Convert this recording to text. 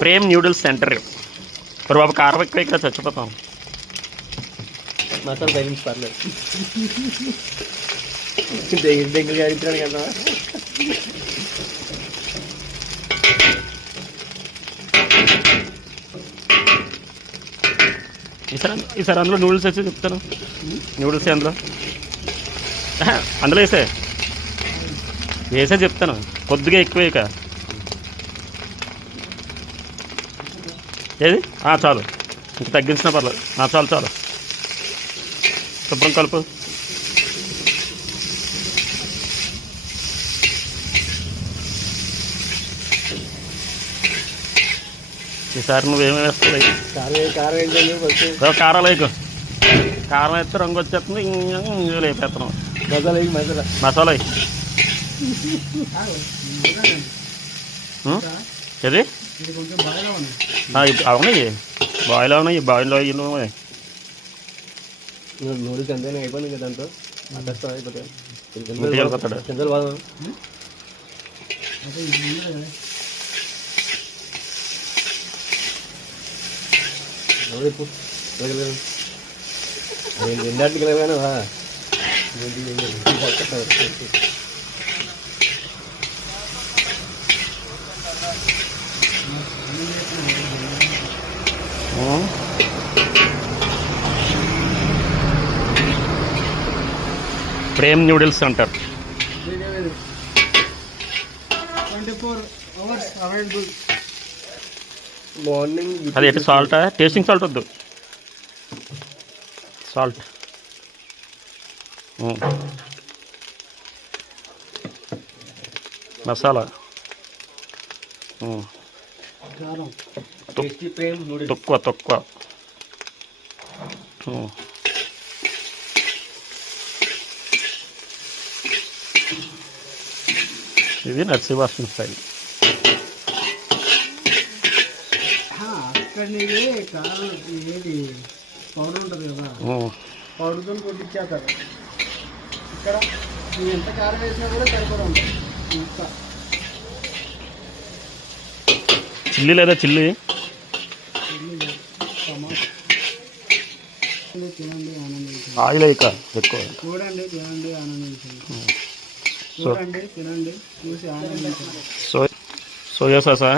Prem noodles centre. మరి బాబు కారం ఎక్కువ ఇక్కడ చచ్చిపోతాం. మసాలా తగిలించి పర్లేదు. దగ్గర గారించాడు కదా. ఈసారి ఈసారి అందులో నూడిల్స్ వేసి చెప్తాను. నూడిల్స్ అందులో? అందులో వేసే. వేసే చెప్తాను. కొద్దిగా ఎక్కువ ఇక. ఏది? ఆ, చాలు. ఇంక తగ్గించినా పర్లేదు. చాలు చాలు. శుభ్రం కలుపు. ఈసారి నువ్వేమేమి వేస్తావు? కారాలు వేయకు. కారం వేస్తే రంగు వచ్చేస్తుంది. ఇంజలు వేపేస్తున్నాం మసాలా మసాలా. మసాలా? ఏది ఇది కొంచెం బాగా ఉంది ఆ, ఇప్- అవునాయి బాయిల్ అవునాయి బాయిల్ అయ్యింది ఉన్నాయి నూడిల్స్ అంతేనా అయిపోయింది కదా దాంతో కష్టం అయిపోతాయి ఇంటికి వెళ్ళిపోతాడు. చింతలు బాగా అదే ఇది ఉంది కదా ప్రేమ్ న్యూడిల్స్ అంటారు. మార్నింగ్ అది ఎటు సాల్టా? టేస్టింగ్ సాల్ట్ వద్దు. సాల్ట్. మసాలా ఉం. కారం టేస్టీ ప్రేమ్ నూడిల్స్ తక్కువ తక్కువ. ఇది నర్సీవాసన స్టైల్. పౌడర్ ఉంటుంది కదా. పౌడర్తో కొట్టించేస్తారు ఇక్కడ ఎంత కారం వేసినా కూడా సరిపడా ఉంటుంది ఇంకా చిల్లీ లేదా చిల్లీ? ఆయిల్ ఇక ఎక్కువ. చూడండి తినండి ఆనందించండి చూడండి తినండి చూసి ఆనందించండి. సోయా సాసా.